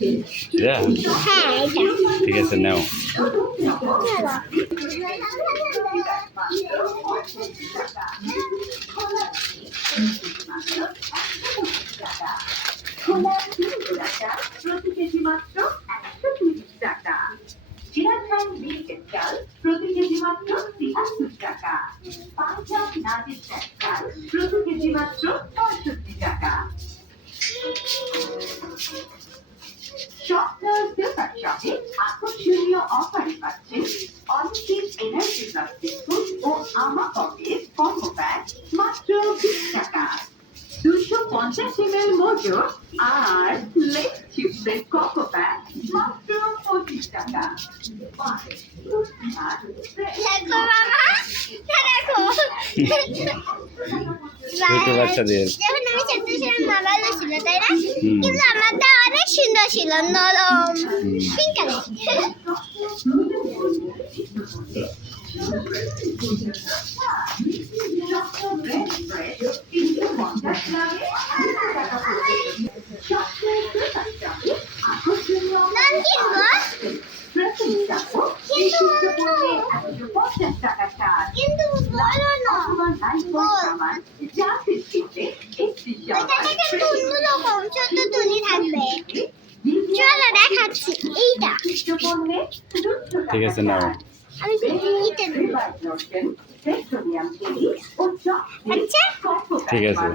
এটা হ্যাঁ এটা ঠিক আছে নাও। প্রতি কেজি মাত্র 130 টাকা। চিরাচেন মিল্কের চাল প্রতি কেজি মাত্র 73 টাকা। পাঞ্জাব নাজির চাল প্রতি কেজি মাত্র 65 টাকা। শপনার পেপার শপে আকর্ষণীয় অফারে পাচ্ছেন অলিম্পিক এনার্জি প্লাস বিস্কুট ও আমা কফির কম্বো প্যাক মাত্র 20 টাকা। 250 ml মোজো আর লেগ চিপসের কোকো প্যাক মাত্র 25 টাকা। দেখো বাবা দেখো ছোট বাচ্চাদের যখন আমি ছোট ছিলাম মোবাইল ছিল তাই না, কিন্তু আমারটা অনেক সুন্দর ছিল, নরম পিঙ্ক কালার। কিন্তু বলো না কিন্তু অন্যরকম ছোট তুলি থাকবে। চলো দেখাচ্ছি এইটা। ঠিক আছে নাও। আমি এইটা দেবো। আচ্ছা ঠিক আছে।